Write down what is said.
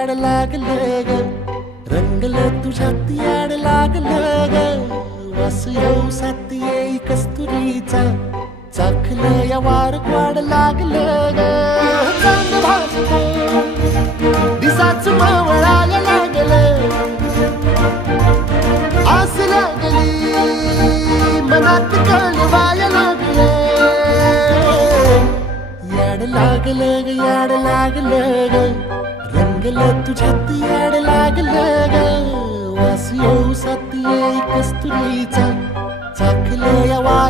याड लागलं ग, रंगलं तुझ्यात याड लागलं ग. वास येऊ साथ येई कस्तुरीचा, चाखलं या वार वाड लागलं ग. चांद भासलं दिसाच मावळायला लागलं, आस लागली मनात कळवायला लागलं. याड लागलं ग, याड लागलं ग, रंगलं तुझ्यात याड लागलं ग. वास येऊ साथ येई कस्तुरीचा, चाखलं या वार